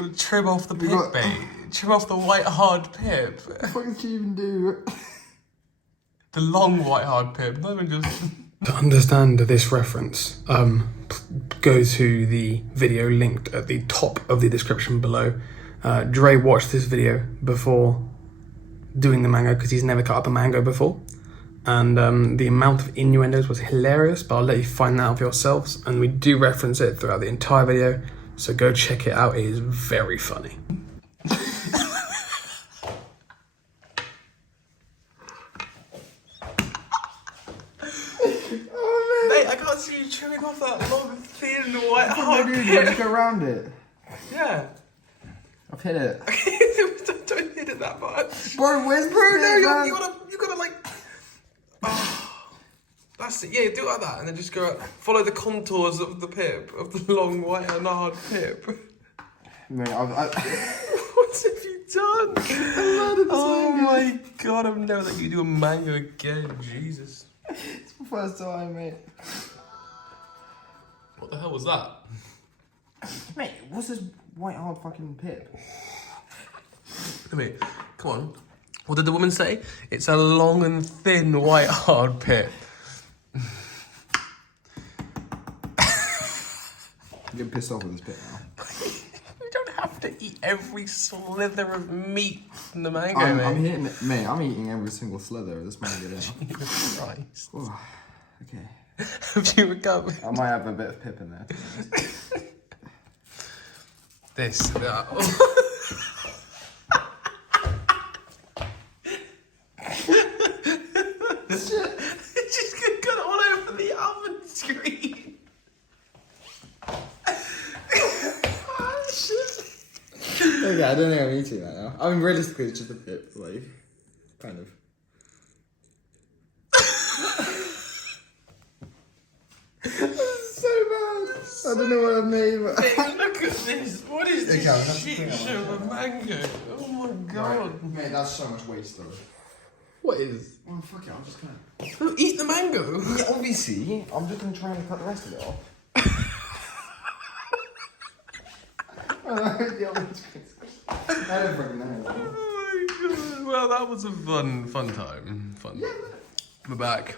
gotta trim off the pip, mate. Trim off the white hard pip. What the fuck did you even do? The long white hard pip, not even just... To understand this reference, go to the video linked at the top of the description below. Dre watched this video before doing the mango because he's never cut up a mango before. And the amount of innuendos was hilarious, but I'll let you find that out for yourselves. And we do reference it throughout the entire video, so go check it out. It is very funny. Mate, I can't see you trimming off that long, thin, white hard What do I do? pip. Just go around it. Yeah. I've hit it. Don't hit it that much. Bro, where's the Bro, no, pip, you gotta like... Oh, that's it. Yeah, do it like that, and then just go follow the contours of the pip, of the long white and hard pip. Mate, What have you done? Oh my god, I've never let you do a mango again. Jesus. It's my first time, mate. What the hell was that? Mate, what's this white hard fucking pip? I mean, come on. What did the woman say? It's a long and thin white hard pip. I'm getting pissed off with this pip now. You don't have to eat every slither of meat from the mango, I'm mate. hitting it, mate. I'm eating every single slither of this mango now. Jesus Christ. Oh, okay. Have you recovered? I might have a bit of pip in there. This. It's just got all over the oven screen. Okay, I don't think I'm eating that now. I mean, realistically, it's just a pip, like, kind of. This is so bad. I don't know what I've made, but... Hey, look at this. What is this Okay, that's the shit thing, show of a mango? Oh my god. Mate, that's so much waste, though. What is? Well, fuck it, I'm just gonna... Oh, eat the mango. Yeah, obviously, I'm just gonna try and cut the rest of it off. I don't fucking know. Oh my god. Well, that was a fun time. Fun. We're back.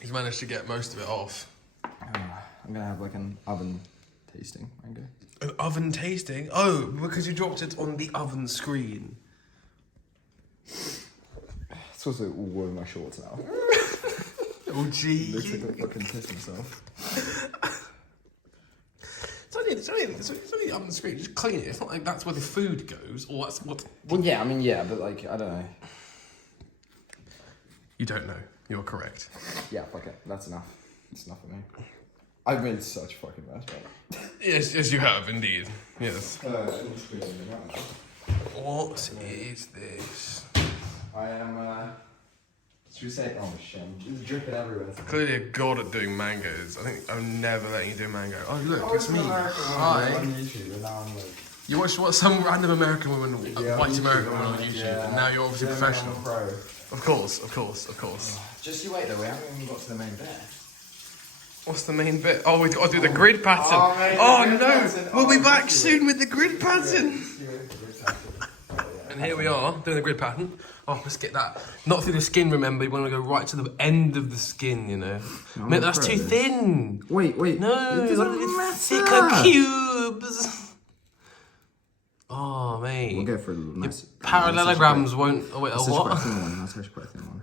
He's managed to get most of it off. I'm gonna have like an oven tasting mango. An oven tasting? Oh, because you dropped it on the oven screen. It's also all over my shorts now. Oh, gee. Looks like I fucking pissed myself. It's only oven screen. Just clean it. It's not like that's where the food goes, or that's what... Well, yeah, I mean, yeah, but like, I don't know. You don't know. You're correct. Yeah, fuck it. That's enough. It's enough for me. I've made such a fucking mess, but... Yes, you have, indeed. Yes. What is this? I am, should we say, oh shit, it's dripping everywhere. Clearly a god at doing mangoes. I think I'm never letting you do mango. Oh look, it's me. Hi. On YouTube, and now I'm like... You watched what some random American woman, white American woman on YouTube, yeah, and now you're obviously professional. Pro. Of course. Just you wait though, we haven't even got to the main bit. What's the main bit? Oh, we've got to do the grid pattern. Oh, mate, Oh the grid no, pattern. we'll be Oh, back yeah. soon with the grid pattern. And here we are, doing the grid pattern. Oh, let's get that. Not through the skin, remember. You want to go right to the end of the skin, you know. No, Mate, that's too bro. thin. Wait. No, it you doesn't want matter. thicker cubes. Oh, mate. We'll go for a little nice... Parallelograms won't... Oh, wait, That's a quite a what? thin one. That's actually quite a thin one.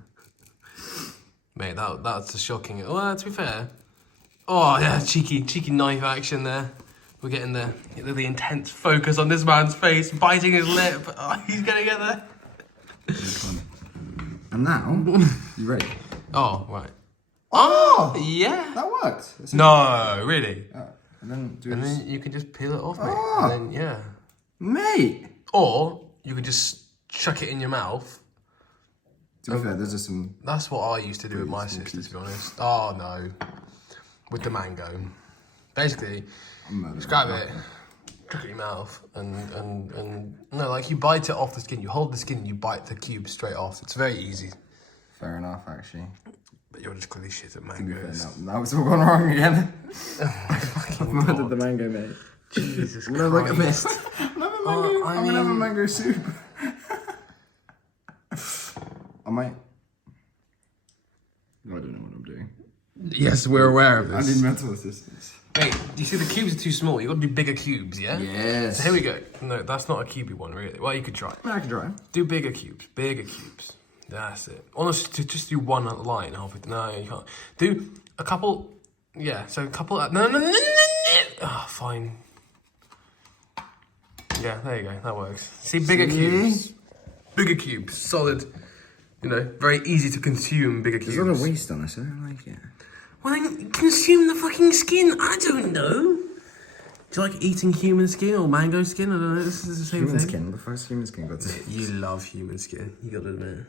Mate, that's a shocking... Well, to be fair... Oh, yeah, cheeky knife action there. We're getting the intense focus on this man's face, biting his lip. Oh, he's gonna get there. And now, you ready? Oh, right. Oh! Yeah. That worked. That's it. No, really. And then do And this. then you can just peel it off, mate. Oh. And then, yeah. Mate! Or you could just chuck it in your mouth. To be fair, there's just some... That's what I used to do with my sister, to be honest. Oh, no. With the mango. Basically, just grab it, chuck it in your mouth, and no, like you bite it off the skin. You hold the skin, you bite the cube straight off. It's very easy. Fair enough, actually. But you're just clearly shit at To be fair, mangoes. now it's all gone wrong again. Fucking I've murdered God. the mango, mate. Jesus No, look, I Christ. missed. I've never mango. I I'm gonna have a mean- mango soup. I might. I don't know what I'm doing. Yes, we're aware of I need mental assistance. Mate, you see the cubes are too small. You got to do bigger cubes, yeah? Yes. So here we go. No, that's not a cubey one, really. Well, you could try. I can try. Do bigger cubes. Bigger cubes. That's it. Honestly, just do one line halfway. No, you can't. Do a couple. Yeah, so a couple. No. Ah, fine. Yeah, there you go. That works. See, bigger cubes. Bigger cubes. Solid. You know, very easy to consume bigger cubes. There's a lot of waste on this. I don't like it. Well, then consume the fucking skin. I don't know. Do you like eating human skin or mango skin? I don't know. This is the same Human thing. skin. The first human skin got to. You love human skin. You gotta admit.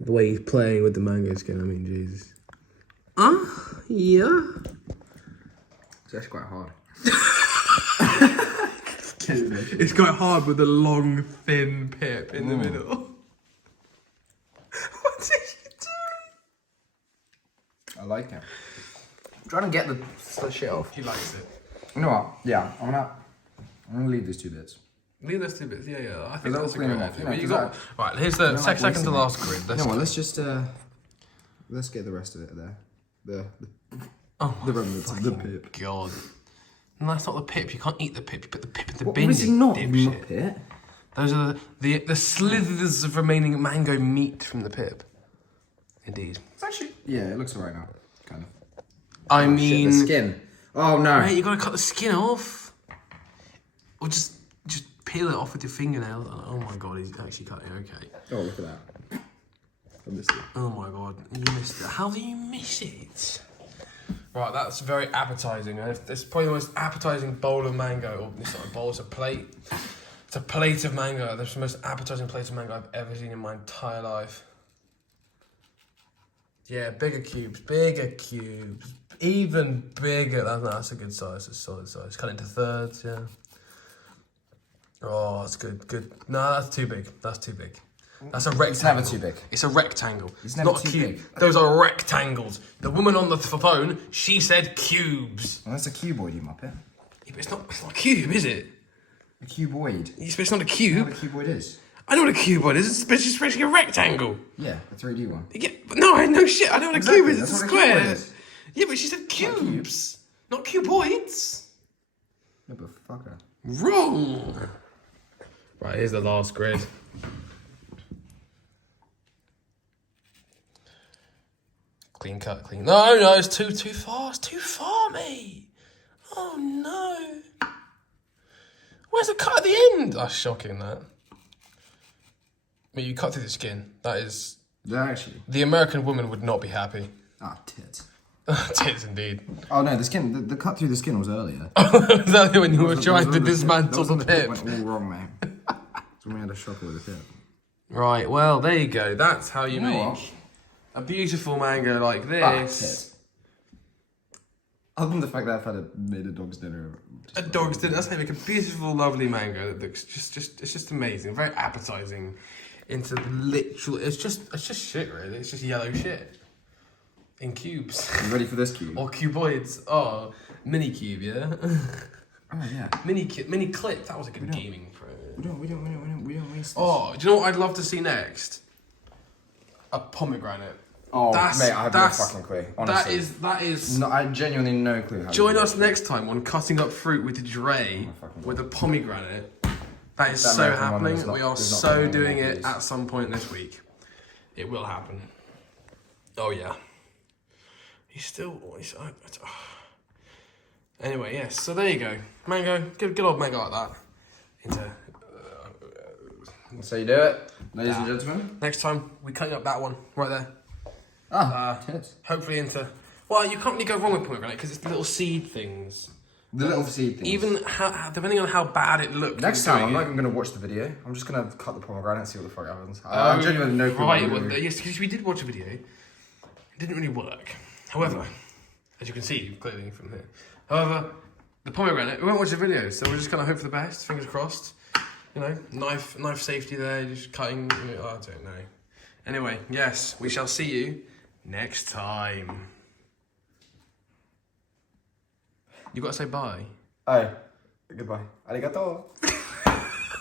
The way he's playing with the mango skin. I mean, Jesus. Yeah. It's actually quite hard. It's quite hard with the long, thin pip in the middle. What did you do? I like it. I'm trying to get the shit off. He likes it. You know what? Yeah, I'm gonna leave these 2 bits. Leave those 2 bits. Yeah. I think That'll that's a clean great them off, idea. you know, But you 'cause got right. Here's the like second to wasting last grid. You know what? Let's just let's get the rest of it there. The remnants of the pip. God. No, that's not the pip. You can't eat the pip. You put the pip in the bin. Obviously you not, dipshit. Muppet. Those are the slithers of remaining mango meat from the pip. Indeed. It's actually it looks alright now, kind of. I Shit, mean, the skin. Oh no! mate, you gotta cut the skin off, or just peel it off with your fingernail. Oh my god, he's actually cutting. Okay. Oh look at that! I missed it. Oh my god, you missed it. How do you miss it? Right, that's very appetizing. It's probably the most appetizing bowl of mango. Or it's not a bowl, it's a plate. It's a plate of mango. That's the most appetizing plate of mango I've ever seen in my entire life. Yeah, bigger cubes. Even bigger. That's a good size. That's a solid size. Cut it into thirds, yeah. Oh, that's good. No, that's too big. That's a rectangle. It's never too big. It's a rectangle. It's never not a too cube. big. Those are rectangles. The woman on the phone, she said cubes. Well, that's a cuboid, you muppet. Yeah, but it's not a cube, is it? A cuboid. It's not a You know cube. what a cuboid is? I know what a cuboid is. It's basically a rectangle. Yeah, a 3D one. Yeah, but no, I know shit. I know what a Exactly, cube is. that's It's a what a cuboid square. is. Yeah, but she said cubes, not cuboids. Yeah, but fuck her. Wrong. Right, here's the last grid. Clean cut, clean. No, it's too far. It's too far, mate. Oh no. Where's the cut at the end? That's shocking. That. I mean, you cut through the skin. That is. That actually. The American woman would not be happy. Ah, tits. Tits, indeed. Oh no, the skin. The cut through the skin was earlier. Is that when you were That trying was to when dismantle the pip? went all wrong, mate. That's when we had a shocker with the pip. Right, well, there you go. That's how you know make what? a beautiful mango like Ah, this. tits. Other than the fact that I've made a dog's dinner. A dog's dinner. That's how you make a beautiful, lovely mango that looks it's just amazing, very appetizing. Into the literal, it's just shit, really. It's just yellow shit in cubes You ready for this cube? or cuboids. Oh, mini cube, yeah. Oh yeah. mini clip. That was a good gaming pro. We don't waste this. Oh, do you know what I'd love to see next? A pomegranate. Oh, That's- mate, I have no that's- fucking clue. Honestly. That is. No, I genuinely no clue how to Join do us it. next time on Cutting Up Fruit with Dre fucking with a pomegranate. That is That so American one happening. is not- We are is not so coming doing anymore, it please. at some point this week. It will happen. Oh yeah. Anyway, yes. So there you go. Mango. Good old mango like that. Into So you do it, ladies and gentlemen. next time we cutting up that one right there. Tits. Hopefully into. Well, you can't really go wrong with pomegranate because it's the little seed things. The little seed things. Even how depending on how bad it looks. Next you're time, I'm doing not it. even going to watch the video. I'm just going to cut the pomegranate and see what the fuck happens. I'm genuinely no clue. Right, what I'm well, doing. yes, because we did watch a video. It didn't really work. However, as you can see clearly from here. However, the pomegranate, we won't watch the video, so we're just going to hope for the best. Fingers crossed. You know, knife safety there, just cutting. I don't know. Anyway, yes, we shall see you next time. You got to say bye. Oh, Goodbye. Arigato.